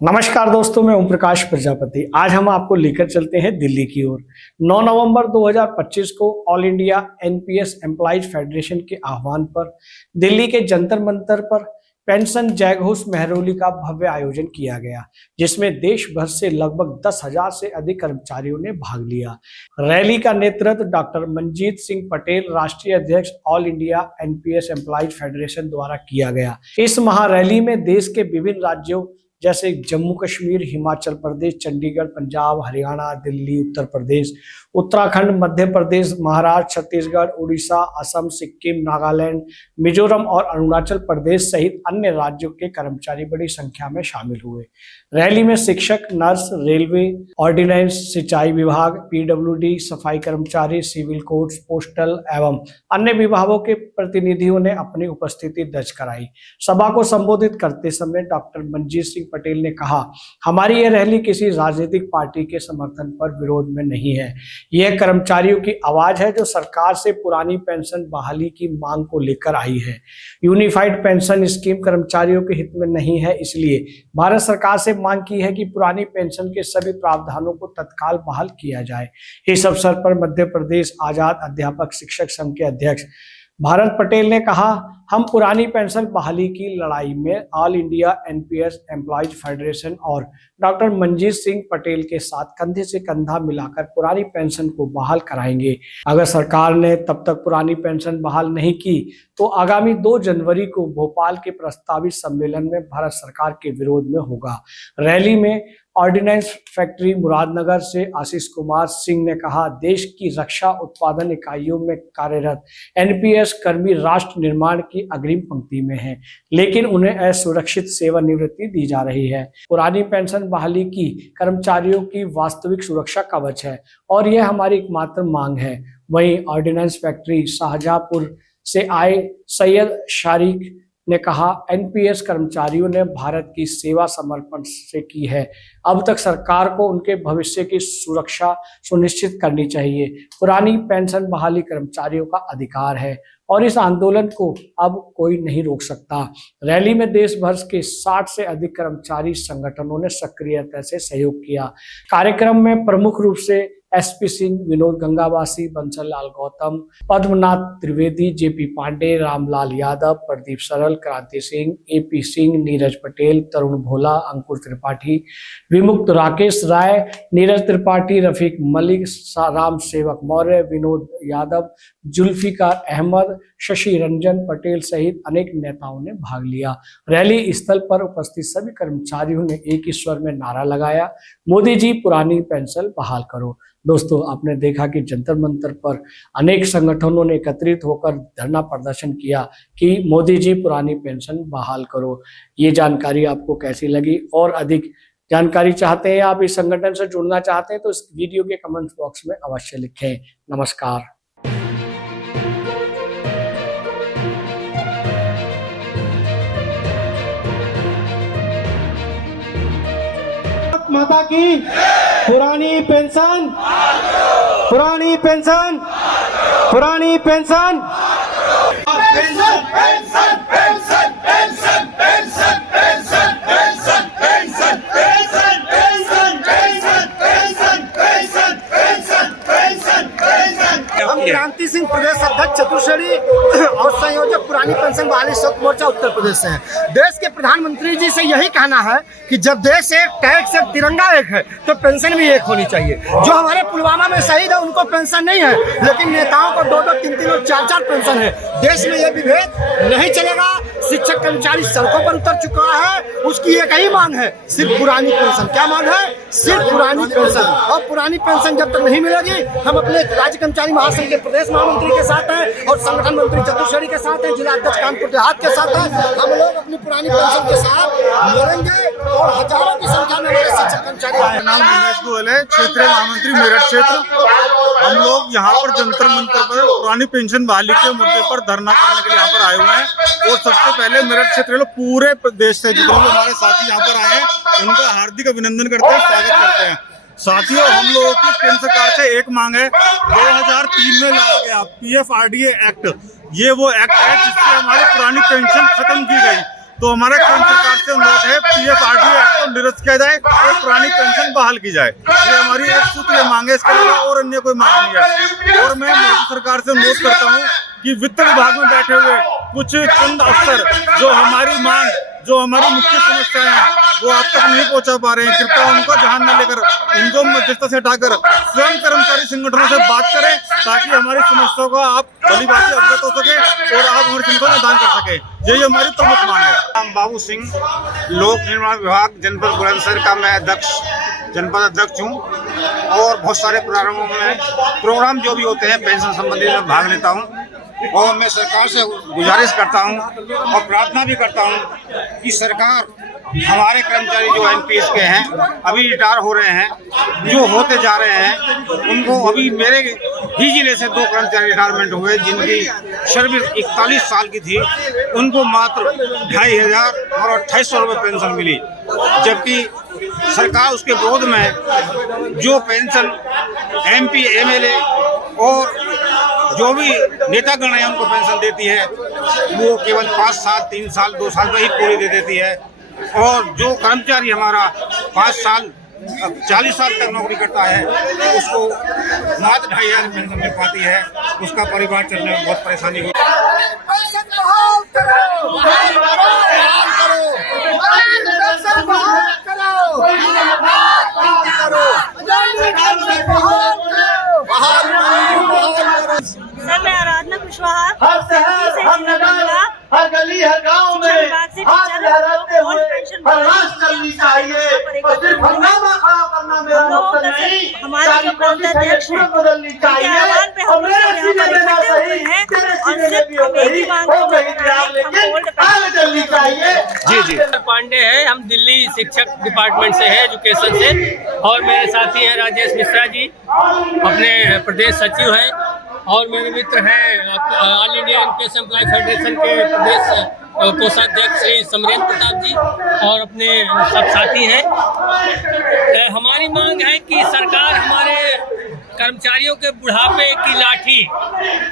नमस्कार दोस्तों, मैं ओम प्रकाश प्रजापति। आज हम आपको लेकर चलते हैं दिल्ली की ओर। 9 नवंबर 2025 को all India NPS employees federation के आह्वान पर दिल्ली के जंतर मंतर पर पेंशन जयघोष मेहरौली का भव्य आयोजन किया गया, जिसमें देश भर से लगभग 10,000 से अधिक कर्मचारियों ने भाग लिया। रैली का नेतृत्व डॉक्टर मंजीत सिंह पटेल, राष्ट्रीय अध्यक्ष all India NPS employees federation द्वारा किया गया। इस महारैली में देश के विभिन्न राज्यों जैसे जम्मू कश्मीर, हिमाचल प्रदेश, चंडीगढ़, पंजाब, हरियाणा, दिल्ली, उत्तर प्रदेश, उत्तराखंड, मध्य प्रदेश, महाराष्ट्र, छत्तीसगढ़, उड़ीसा, असम, सिक्किम, नागालैंड, मिजोरम और अरुणाचल प्रदेश सहित अन्य राज्यों के कर्मचारी बड़ी संख्या में शामिल हुए। रैली में शिक्षक, नर्स, रेलवे, ऑर्डिनेंस, सिंचाई विभाग, पीडब्ल्यूडी, सफाई कर्मचारी, सिविल कोर्ट्स, पोस्टल एवं अन्य विभागों के प्रतिनिधियों ने अपनी उपस्थिति दर्ज कराई। सभा को संबोधित करते समय डॉक्टर मंजीत सिंह पटेल ने कहा, हमारी यह रैली किसी राजनीतिक पार्टी के समर्थन पर विरोध में नहीं है। यह कर्मचारियों की आवाज है जो सरकार से पुरानी पेंशन बहाली की मांग को लेकर आई है। यूनिफाइड पेंशन स्कीम कर्मचारियों के हित में नहीं है, इसलिए भारत सरकार से मांग की है कि पुरानी पेंशन के सभी प्रावधानों को तत्काल बहाल किया जाए। इस अवसर पर मध्य प्रदेश आजाद अध्यापक शिक्षक संघ के अध्यक्ष भारत पटेल ने कहा, हम पुरानी पेंशन बहाली की लड़ाई में all India NPS employees federation और डॉक्टर मंजीत सिंह पटेल के साथ कंधे से कंधा मिलाकर पुरानी पेंशन को बहाल कराएंगे। अगर सरकार ने तब तक पुरानी पेंशन बहाल नहीं की तो आगामी 2 जनवरी को भोपाल के प्रस्तावित सम्मेलन में भारत सरकार के विरोध में होगा। रैली में ऑर्डिनेंस फैक्ट्री मुरादनगर से आशीष कुमार सिंह ने कहा, देश की रक्षा उत्पादन इकाइयों में कार्यरत एनपीएस कर्मी राष्ट्र निर्माण की अग्रिम पंक्ति में हैं, लेकिन उन्हें असुरक्षित सेवानिवृत्ति दी जा रही है। पुरानी पेंशन बहाली की कर्मचारियों की वास्तविक सुरक्षा कवच है और यह हमारी एकमात्र मांग है। वहीं ऑर्डिनेंस फैक्ट्री शाहजहांपुर से आए सैयद शारिक ने कहा, एनपीएस कर्मचारियों ने भारत की सेवा समर्पण से की है। अब तक सरकार को उनके भविष्य की सुरक्षा सुनिश्चित करनी चाहिए। पुरानी पेंशन बहाली कर्मचारियों का अधिकार है और इस आंदोलन को अब कोई नहीं रोक सकता। रैली में देश भर के 60 से अधिक कर्मचारी संगठनों ने सक्रियता से सहयोग किया। कार्यक्रम में प्रमुख रूप से एसपी सिंह, विनोद गंगावासी, बंसल लाल गौतम, पद्मनाथ त्रिवेदी, जेपी पांडे, रामलाल यादव, प्रदीप सरल, क्रांति सिंह, एपी सिंह, नीरज पटेल, तरुण भोला, अंकुर त्रिपाठी, विमुक्त राकेश राय, नीरज त्रिपाठी, रफीक मलिक, राम सेवक मौर्य, विनोद यादव, जुल्फिकार अहमद, शशि रंजन पटेल सहित अनेक नेताओं ने भाग लिया। रैली स्थल पर उपस्थित सभी कर्मचारियों ने एक ही स्वर में नारा लगाया, मोदी जी पुरानी पेंशन बहाल करो। दोस्तों, आपने देखा कि जंतर मंतर पर अनेक संगठनों ने एकत्रित होकर धरना प्रदर्शन किया कि मोदी जी पुरानी पेंशन बहाल करो। ये जानकारी आपको कैसी लगी? और अधिक जानकारी चाहते हैं, आप इस संगठन से जुड़ना चाहते हैं तो इस वीडियो के कमेंट बॉक्स में अवश्य लिखें। नमस्कार। माता की पुरानी पेंशन, पुरानी पेंशन, पुरानी pension, pension, pension, pension, pension, pension, pension, pension, pension, pension, pension, pension, pension, pension, pension, pension. हम क्रांति सिंह, प्रदेश अध्यक्ष चतुर्श्रेणी और संयोजक पुरानी पेंशन बहाली संयुक्त मोर्चा उत्तर प्रदेश से हैं। देश के प्रधानमंत्री जी से यही कहना है कि जब देश एक, टैक्स एक, तिरंगा एक है तो पेंशन भी एक होनी चाहिए। जो हमारे पुलवामा में शहीद है उनको पेंशन नहीं है, लेकिन नेताओं को 2-2, 3-3 और 4-4 पेंशन है। देश में यह विभेद नहीं चलेगा। शिक्षक कर्मचारी सड़कों पर उतर चुका है, उसकी एक ही मांग है, सिर्फ पुरानी पेंशन। क्या मांग है? सिर्फ पुरानी पेंशन। और पुरानी पेंशन जब तक नहीं मिलेगी, हम अपने राज्य कर्मचारी महासंघ के प्रदेश महामंत्री के साथ हैं और संगठन मंत्री चतुर्श्रेणी के साथ हैं, जिला अध्यक्ष कानपुर देहात के साथ हैं। हम लोग अपनी पुरानी पेंशन के साथ लड़ेंगे और हजारों की संख्या में हमारे शिक्षक कर्मचारी आए। नाम दिनेश गोयल है, क्षेत्रीय महामंत्री मेरठ क्षेत्र। हम लोग यहाँ पर जंतर मंतर पर पुरानी पेंशन बहाली के मुद्दे पर धरना करने के लिए यहाँ पर आए हुए हैं। और सबसे पहले मेरठ क्षेत्र में पूरे देश से जितने भी हमारे साथी यहाँ पर आए हैं उनका हार्दिक अभिनंदन करते हैं, स्वागत करते हैं। साथियों, हम लोगों की केंद्र सरकार से एक मांग है। 2003 में लाया गया पीएफआरडीए एक्ट, ये वो एक्ट है जिससे हमारी पुरानी पेंशन खत्म की गई। तो हमारा केंद्र सरकार से अनुरोध है PFRD एक्ट को निरस्त किया जाए और पुरानी पेंशन बहाल की जाए। ये हमारी एक सूत्र मांग है, इसके अलावा और अन्य कोई मांग नहीं है। और मैं मोदी सरकार से अनुरोध करता हूँ कि वित्त विभाग में बैठे हुए कुछ चंद अफसर जो हमारी मांग, जो हमारी मुख्य समस्याएं हैं वो आप तक नहीं पहुंचा पा रहे हैं, कृपया उनको ध्यान में लेकर उनको मध्यस्थता से हटाकर स्वयं कर्मचारी संगठनों से बात करें ताकि हमारी समस्याओं का आप भली भांति अवगत हो सके और आप हमारी समस्या का निदान कर सके। यही हमारी प्रमुख मांग है। नाम बाबू सिंह, लोक निर्माण विभाग जनपद बुलंदशहर का मैं जनपद अध्यक्ष हूँ और बहुत सारे प्रोग्राम जो भी होते हैं पेंशन संबंधी में भाग लेता हूँ और मैं सरकार से गुजारिश करता हूँ और प्रार्थना भी करता हूँ कि सरकार हमारे कर्मचारी जो NPS के हैं अभी रिटायर हो रहे हैं, जो होते जा रहे हैं, उनको अभी मेरे ही जिले से 2 कर्मचारी रिटायरमेंट हुए जिनकी सर्विस 41 साल की थी, उनको मात्र 2500 और 2800 रुपये पेंशन मिली, जबकि सरकार उसके विरोध में जो पेंशन MP MLA और जो भी नेतागण है उनको पेंशन देती है वो केवल 5 साल 3 साल 2 साल में ही पूरी दे देती है। और जो कर्मचारी हमारा 5 साल 40 साल तक नौकरी करता है उसको मात्र 2500 पेंशन मिल पाती है, उसका परिवार चलने में बहुत परेशानी होती है। सर, मैं आराधना कुशवाहा हर शहर, हर नगर, हर गली, हर गांव में हर रहते हुए हरास करनी चाहिए और सिर्फ हंगामा खड़ा करना मेरा मकसद नहीं, हमारे जो प्रदेश पूरा बदलनी चाहिए और मेरे सीधे देना सही, तेरे सीधे भी हो गई, हो गई खराब, लेकिन आगे चलनी चाहिए। जी पांडे है, हम दिल्ली शिक्षक डिपार्टमेंट से है, एजुकेशन से, और मेरे साथी हैं राजेश मिश्रा जी, अपने प्रदेश सचिव हैं, और मेरे मित्र हैं all India NPS employ federation के प्रदेश कोषाध्यक्ष श्री समरेंद्र प्रताप जी और अपने सब साथी हैं। हमारी मांग है कि सरकार हमारे कर्मचारियों के बुढ़ापे की लाठी,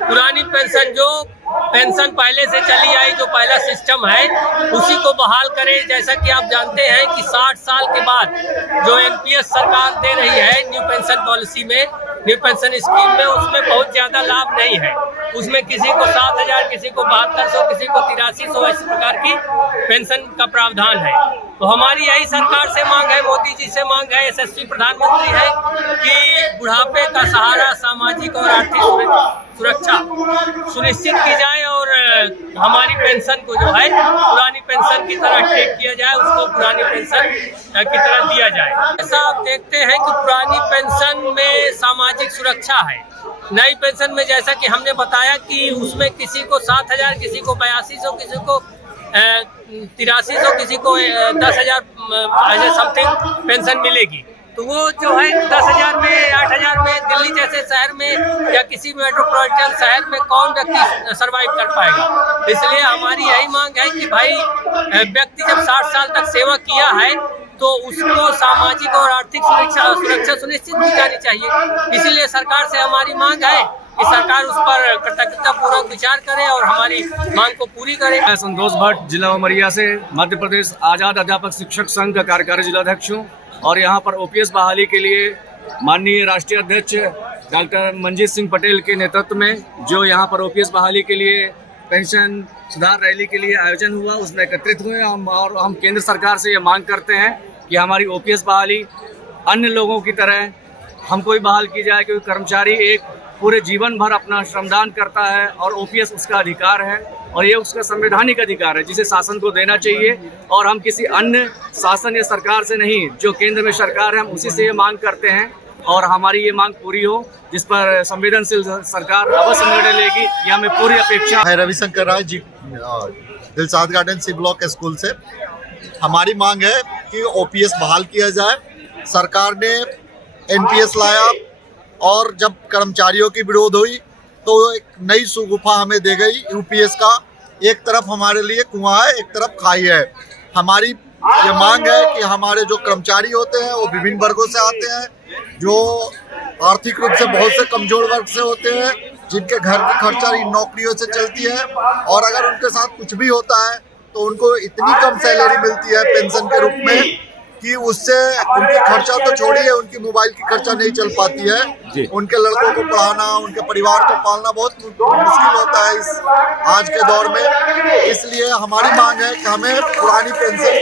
पुरानी पेंशन पहले से चली आई जो पहला सिस्टम है उसी को बहाल करे। जैसा कि आप जानते हैं कि 60 साल के बाद जो NPS सरकार दे रही है न्यू पेंशन पॉलिसी में, न्यू पेंशन स्कीम में, उसमें बहुत ज़्यादा लाभ नहीं है। उसमें किसी को 7000, किसी को 7200, किसी को 8300 इस प्रकार की पेंशन का प्रावधान है। तो हमारी यही सरकार से मांग है, मोदी जी से मांग है, यशस्वी प्रधानमंत्री है कि बुढ़ापे का सहारा, सामाजिक और आर्थिक सुरक्षा सुनिश्चित की जाए और हमारी पेंशन को जो है पुरानी पेंशन की तरह ट्रीट किया जाए, उसको पुरानी पेंशन की तरह दिया जाए। ऐसा आप देखते हैं कि पुरानी पेंशन में सामाजिक सुरक्षा है, नई पेंशन में जैसा कि हमने बताया कि उसमें किसी को 7000, किसी को 8200, किसी को 8300, किसी को 10,000 ऐसे समथिंग पेंशन मिलेगी। तो वो जो है 10,000 में, 8,000 में दिल्ली जैसे शहर में या किसी मेट्रोपॉलिटन शहर में कौन व्यक्ति सरवाइव कर पाएगा। इसलिए हमारी यही मांग है कि भाई व्यक्ति जब 60 साल तक सेवा किया है तो उसको सामाजिक और आर्थिक सुरक्षा सुनिश्चित की जानी चाहिए। इसीलिए सरकार से हमारी मांग है कि सरकार उस पर कृतज्ञतापूर्वक विचार करे और हमारी मांग को पूरी करे। मैं संतोष भट्ट, जिला उमरिया से मध्य प्रदेश आज़ाद अध्यापक शिक्षक संघ का कार्यकारी जिलाध्यक्ष हूँ और यहाँ पर OPS बहाली के लिए माननीय राष्ट्रीय अध्यक्ष डॉक्टर मंजीत सिंह पटेल के नेतृत्व में जो यहाँ पर OPS बहाली के लिए पेंशन सुधार रैली के लिए आयोजन हुआ उसमें एकत्रित हुए हम केंद्र सरकार से ये मांग करते हैं कि हमारी OPS बहाली अन्य लोगों की तरह हमको भी बहाल की जाए, क्योंकि कर्मचारी एक पूरे जीवन भर अपना श्रमदान करता है और OPS उसका अधिकार है और ये उसका संवैधानिक अधिकार है जिसे शासन को देना चाहिए। और हम किसी अन्य शासन या सरकार से नहीं, जो केंद्र में सरकार है हम उसी से ये मांग करते हैं और हमारी ये मांग पूरी हो, जिस पर संवेदनशील सरकार अवश्य निर्णय लेगी, ये हमें पूरी अपेक्षा है। Ravishankar Rai ji, Dilshad garden C block school से। हमारी मांग है कि OPS बहाल किया जाए। सरकार ने NPS लाया और जब कर्मचारियों की विरोध हुई तो एक नई सुगुफा हमें दे गई UPS का। एक तरफ हमारे लिए कुआं है, एक तरफ खाई है। हमारी ये मांग है कि हमारे जो कर्मचारी होते हैं वो विभिन्न वर्गों से आते हैं, जो आर्थिक रूप से बहुत से कमजोर वर्ग से होते हैं, जिनके घर की खर्चा इन नौकरियों से चलती है, और अगर उनके साथ कुछ भी होता है तो उनको इतनी कम सैलरी मिलती है पेंशन के रूप में कि उससे उनकी खर्चा तो छोड़िए, उनकी मोबाइल की खर्चा नहीं चल पाती है। उनके लड़कों को पढ़ाना, उनके परिवार को पालना बहुत मुश्किल होता है इस आज के दौर में। इसलिए हमारी मांग है कि हमें पुरानी पेंशन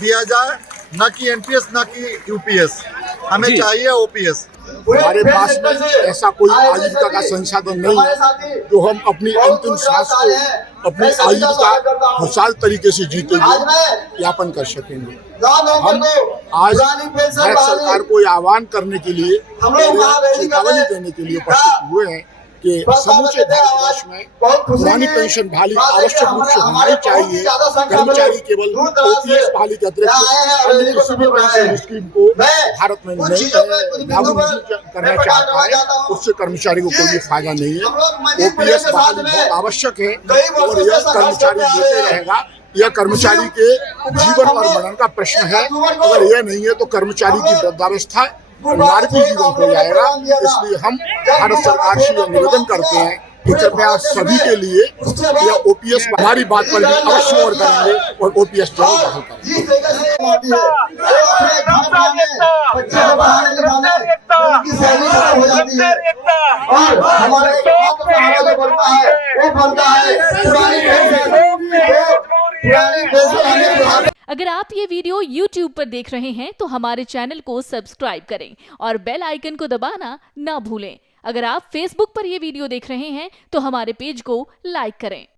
दिया जाए, न कि एनपीएस न कि यूपीएस, हमें चाहिए ओपीएस। हमारे पास में ऐसा कोई आजीविका का संसाधन नहीं है जो हम अपनी अंतिम सांस को अपनी आजीविका खुशहाल तरीके से जीते हुए यापन कर सकेंगे। हम आज भारत सरकार को आह्वान करने के लिए, चेतावनी देने के लिए उपस्थित हुए हैं कि समूचे भारतवर्ष में पुरानी पेंशन बहाली आवश्यक रूप से होनी चाहिए। कर्मचारी केवल ओपीएस बहाली के अतिरिक्त अन्य किसी भी पेंशन स्कीम को भारत में नहीं लागू करना चाहता है, उससे कर्मचारी को कोई भी फायदा नहीं है। ओपीएस बहाली बहुत आवश्यक है और यह कर्मचारी देते रहेगा। यह कर्मचारी के जीवन और मरण का प्रश्न है। अगर यह नहीं है तो कर्मचारी की वृद्धावस्था नारकीय जीवन हो जाएगा। इसलिए हम भारत सरकार से निवेदन करते हैं कि कृपया सभी के लिए यह ओपीएस हमारी बात पर भी अवश्य गौर करेंगे और ओपीएस जरूर बहाल करें। अगर आप ये वीडियो YouTube पर देख रहे हैं तो हमारे चैनल को सब्सक्राइब करें और बेल आइकन को दबाना ना भूलें। अगर आप Facebook पर ये वीडियो देख रहे हैं तो हमारे पेज को लाइक करें।